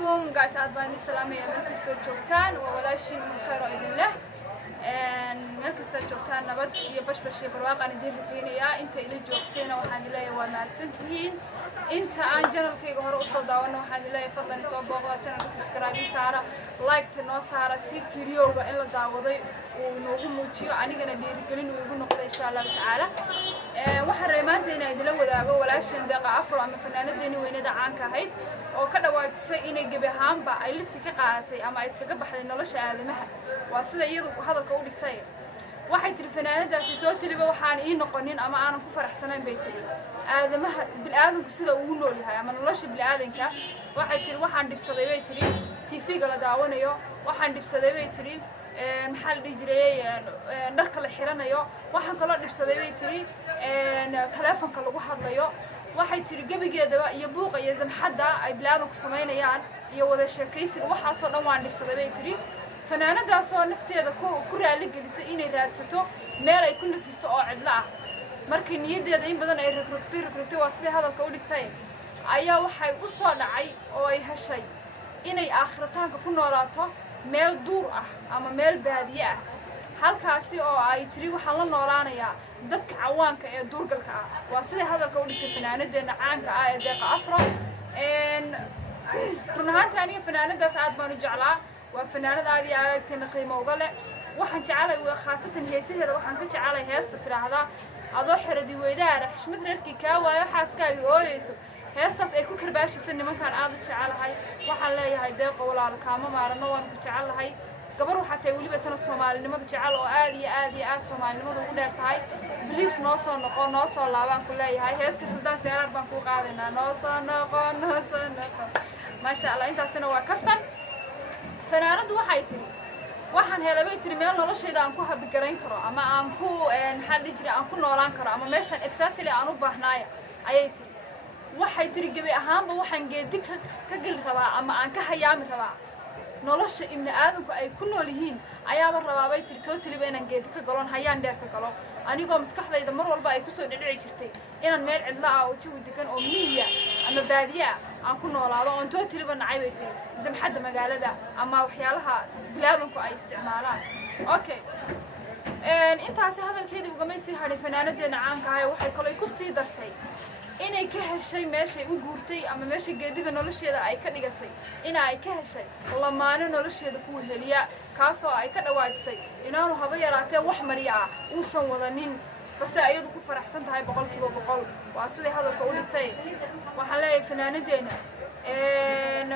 عليكم قاعد أدبان السلام يا مركز توجتان ولا شيء من خير وإذن له مركز توجتان نبض يبش برواق أنا دير رجينيا أنت إلى جوجتين وحنا لا وما تنتهين أنت عن جنرال كي جهر أصلا وأنا وحنا لا فضلا نسوي بقى جنرال سبسكرايب سارة لايك تنو سارة سي فيديو وإلا دعوضي ونوهم وتشيو أنا جنا دير قلنا ويقول نقطة إن شاء الله تعالى وحرمات هنا يدلوا ذاقوا ولا شيء دقة أفرو أما فنانة ديني وين دعان كهيد oo ka dhawaajisay inay gabi ahaanba ay lifti ka qaadatay ama ay iskaga baxday nolosha aadamaha waa sida iyadu hadalka u dhigtay waxay tiri fanaanadaasi tootaliba waxaan ii noqonin ama aanan ku faraxsanayn bay tiri aadamaha bil aadanku sida uu nool yahay ama nolosha bil aadanka waxay tiri waxaan dhibsaday bay tiri TV-ga la daawanayo waxaan dhibsaday bay tiri maxaa la dhigi jiray dharka la xiranayo waxaan kala dhibsaday bay tiri telefoonka lagu hadlayo waxay tiri gabigeedaba iyo buuqa iyo zamxadda ay bilaadanku sameynayaan iyo wada sheekaysiga waxaas oo dhan waan dhibsaday bay tiri fanaanadaas oo nafteeda ku raali gelisay inay raadsato meel ay ku nafisto oo cidla ah markii niyadeeda in badan ay rogrogtay waa sidii hadalka u dhigtay ayaa waxay u soo dhacay oo ay heshay inay aakhirataanka ku noolaato meel duur ah ama meel baadiye ah halkaasi oo ay tiri waxaan la noolaanayaa dadka cawaanka ee duurgalka ah waa sidii hadalka u dhigtay fanaanadeena caanka ah ee deeqa afro run ahaantii aniga fanaanadaas aad baan u jeclaa waa fanaanad aad iyo aad agteena qiimo uga leh waxaan jecelahay khaasatan heesaheeda waxaan ka jecelahay heesta tiraahdaa adoo xiradi weydaara xishmad reerkii kaa waayo xaaskaaga ooyeyso heestaas ay ku karbaashaysa nimankaan aad u jecelahay waxaan leeyahay deeqa walaalo kaama maarano waan ku jecelahay gabar waxaa tahay weliba tana soomaalinimada jecel oo aad iyo aad soomaalinimada ugu dheer tahay biliis noo soo noqo noo soo laabaan ku leeyahay heestii suldaan seeraad baan kuu qaadaynaa noo soo noqo maasha allah intaasina waa kaftan fanaanadu waxay tiri waxaan helay bay tiri meel noloshayda aan ku habigarayn karo ama aan ku maxaa la dhihi jiray aan ku noolaan karo ama meeshan exactly aan u baahnaaya ayay tiri waxay tiri gabi ahaanba waxaan geedi ka geli rabaa ama aan ka hayaami rabaa nolosha ibni aadanku ay ku nool yihiin ayaaba rabaabay tiri tootaliba inaan geedi ka galon hayaan dheer ka galo anigoo maskaxdayda mar walba ay kusoo dhidhici jirtay inaan meel cidla ah oo jawi degan oo miyiya ama baadiye ah aan ku noolaado oon tootaliba nacay bay tiri zamxadda magaalada ama waxyaalaha bilaadanku ay isticmaalaan okay intaasi hadalkeedii ugamay sii hadhin fanaanadeena caanka ah waxay kaloo ku sii dartay inay ka heshay meeshay u guurtay ama meesha geediga nolosheeda ay ka dhigatay in ay ka heshay lamaano nolosheeda ku heliya kaasoo ay ka dhawaajisay inaanu haba yaraatee wax mariya ah uusan wadanin balse ayadu ku faraxsan tahay 100% waa sidii hadalka u dhigtay waxaan leeyahay fanaanadeena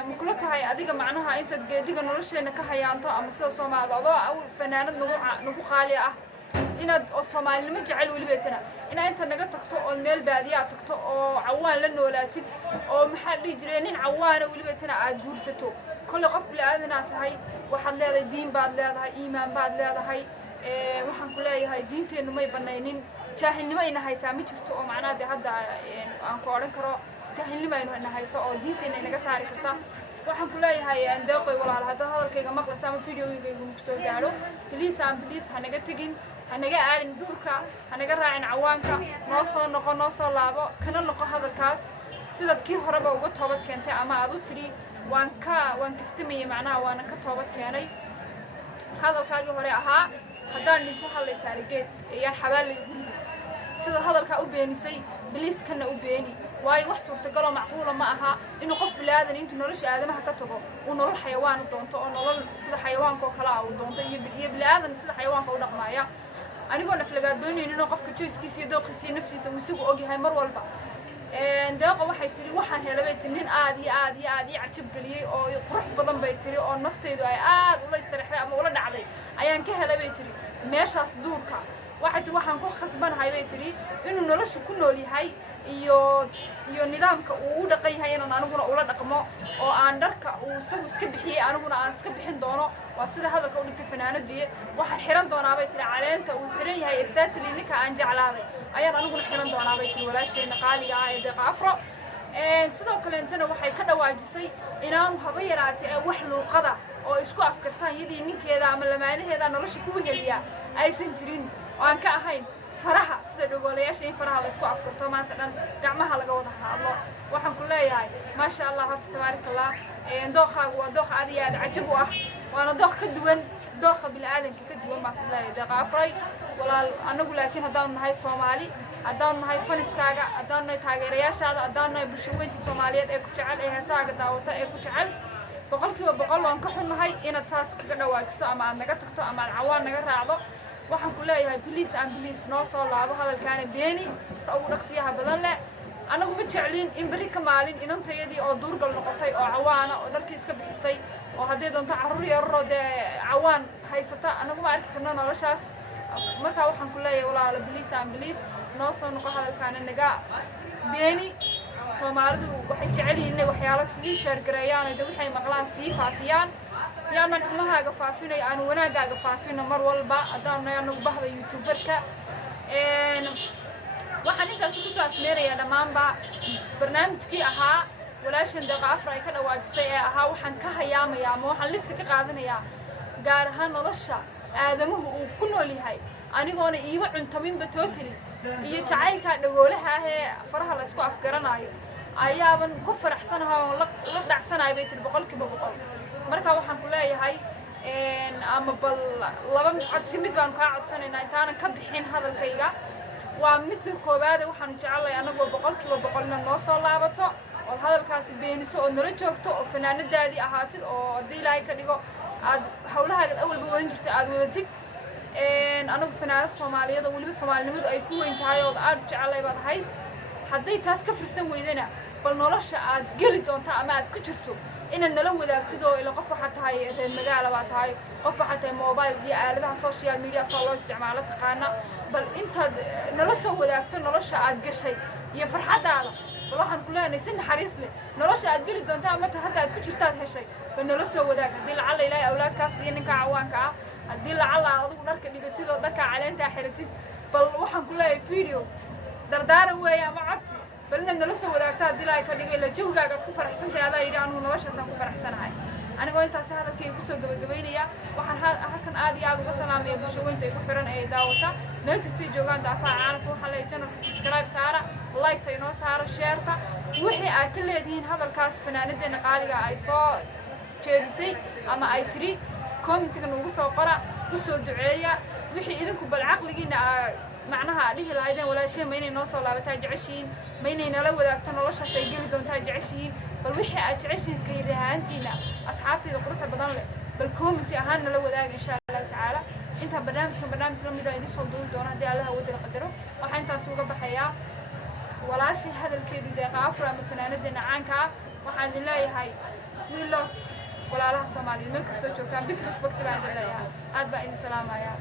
ma kula tahay adiga macnaha intaad geediga nolosheena ka hayaanto ama sida Soomaalidu fanaanad nagu qaali ah inaad oo Soomaalinimo jecel waliba ina inta naga tagto oo meel baadiya tagto oo cawaan la noolaatid oo maxaa dhigi jiray nin cawaana waliba aad guursato kulli qof bilaadanaa tahay waxaad leedahay diin baad leedahay iimaan baad leedahay waxaan ku leeyahay diinteenu may banaynin jaahilnimo ina haysaa ma jirto oo macnaha hadda aan ku oran karo jaahilnimo ina hayso oo diinteena inaga saari karta waxaan ku leeyahay deeqoy walaal hadda hadalkayga maqlaysa ama videoyga igu soo gaaro please hanaga tagin hanaga aadin duurka hanaga raacin cawaanka noo soo noqo noo soo laabo kana noqo hadalkaas sidad kii horeba uga toobad keentay ama aad u tiri waan kaftamay macnaha waan ka toobad keenay hadalkaagii hore ahaa hadaan dhinto hal saarigeed ayaan xabaal guriga sida hadalka u beenisay biliis kana u beeni waayo wax suurtagal oo macquul ma aha inuu qof bilaadan intuu nolosha aadamaha ka tago uu nolol xayawaan u doonto oo nolol sida xayawaanka oo kala ah u doonto iyo bilaadan sida xayawaanka u dhaqmaaya anigoo naflaga doonaynin inuu qofka choice-kiisa iyo dooqiisa naftiisa uu isagu og yahay mar walba deeqa waxay tiri waxaan helay nin aad iyo aad cajab galiyay oo qurux badan bay tiri oo naftaydu ay aad ula istiraxday ama ula dhacday ayaan ka helay bay tiri meeshaas duurka waxay tiri waxaan ku khasbanahay bay tiri inuu noloshu ku nool yahay iyo nidaamka uu u dhaqan yahay inaan aniguna ula dhaqmo oo aan dharka uu isagu iska bixiyay aniguna aan iska bixin doono waa sida hadalka u dhigtay fanaanadiye waxaan xiran doonaa bay tiri caleenta uu xiran yahay exactly ninka aan jeclaaday ayaan aniguna xiran doonaa bay tiri walaasheena qaaliga ah ee deeqa afro sidoo kale intana waxay ka dhawaajisay inaanu haba yaraatee wax luuqada oo isku afkartaan yadii ninkeeda ama lamaanaheeda nolosha ku heliya aysan jirin oo aan ka ahayn faraha sida dhagolayaasha in faraha la isku afkarto maanta dhan gacmaha laga wada hadlo waxaan ku leeyahay maasha allah horta tabaaraka allah dookhaagu waa dookh aad iyo aad cajab u ah waana dookh ka duwan dookha bini'aadanka ka duwan baan ku leeyahay deeqa afray walaal anagu laakiin haddaanu nahay soomaali haddaanu nahay faniskaaga haddaanu nahay taageerayaashaada haddaanu nahay bulshaweynta soomaaliyeed ee ku jecel ee heesaaga daawata ee ku jecel boqolkiiba boqol waan ka xunnahay inaad saas kaga dhawaajiso ama aad naga tagto ama aad cawaan naga raacdo waxaan ku leeyahay biliis aan biliis noo soo laabo hadalkaana beeni sa ugu dhaqsiyaha badan leh anagu ma jeclin in berri ka maalin inantayadii oo duurgal noqotay oo cawaana oo dharkii iska bixisay oo haddii doonto carruur yararoo dee cawaan haysata anagu ma arki karno noloshaas markaa waxaan ku leeyahay walaalo biliis aan biliis noo soo noqo hadalkaana naga beeni soomaalidu waxay jecel yihiin inay waxyaalo sii sheergareeyaan de waxay maqlaan sii faafiyaan yaanan xumahaaga faafinayo aan wanaagaaga faafino mar walba haddaan nahay anagu bahda youtuberka waxaan intaasi kusoo afmeerayaa dhammaanba barnaamijkii ahaa walaashan deeqa afar ay ka dhawaajisay ee ahaa waxaan ka hayaamayaa ama waxaan lifti ka qaadanayaa gaar ahaan nolosha aadamuhu uu ku nool yahay anigoona iiba cuntaminba totally iyo jacaylkaa dhagoolaha ah ee faraha la isku afgaranayo ayaaban ku faraxsanahay oo la dhacsanahay bay tiri boqolkiiba boqol marka waxaan ku leeyahay ama bal laba codsi mid baan kaa codsanaynaa intaanan ka bixin hadalkayga waa midka koowaade waxaan jecelahay anagoo boqolkiiba boqol inaad noo soo laabato ood hadalkaasi beeniso ood nala joogto oo fanaanadaadii ahaatid oo haddii ilaahay ka dhigo aad hawlahaagad awalba wadan jirta aad wadatid anagu fanaanad soomaaliyeed oo weliba soomaalinimadu ay ku weyn tahay ood aad jecelay baad ahayd hadday taas ka firsan weydana bal nolosha aad geli doonta ama aad ku jirto inaad nala wadaagtid oo ila qof waxaa tahay reer magaala baa tahay qof waxaa tahay mobile iyo aaladaha social media soo loo isticmaalo taqaana bal intaad nala soo wadaagto nolosha aad gashay iyo farxadaada bal waxaan ku leenahay si naxariis leh nolosha aad geli doonta ama hadda aad ku jirtaad heshay bal nala soo wadaag haddii lacala ilaahay awlaadkaas iyo ninka cawaanka ah haddii lacala adigu dharka dhigatid oo dharka caleentaa xiratid bal waxaan ku leeyahay video dardaaran weeye ama codsi bal inaad nala soo wadaagta haddii ilaahay ka dhigay la jawgaaga aad ku faraxsantahay adaa yidhi anugu noloshaasaan ku faraxsanahay anigoo intaasi hadalkayga kusoo gabagabaynaya waxaan halkan aad iyo aad uga salaamaya bulshaweynta igu xiran ee daawata meel kastay joogaan daafaha caalamka waxaan leeyahay janalka subscribe saara like-ta inoo saara sheerta wixii aad ka leedihiin hadalkaas fanaanadeena qaaliga ay soo jeedisay ama ay tiri commentiga nugu soo qora u soo duceeya wixii idinku bal caqligiina macnaha dhihi lahaydeen walaashee ma inay noo soo laabataa jeceshihiin ma inay nala wadaagto noloshaas ay geli doontaa jeceshihiin bal wixii aad jeceshihiin kayri ahaantiina asxaabtayda quruxda badan leh bal commenti ahaan nala wadaaga insha allahu tacaala intaan barnaamij la mida idin soo duuli doono haddii allaha wadala qadaro waxaa intaas uga baxayaa walaashii hadalkeedii deeqa afra ama fanaanadeena caanka ah waxaan idin leeyahay we love walaalaha soomaaliyeed meel kastoo joogtaan big respect baan idin leeyahay aad baan idin salaamaya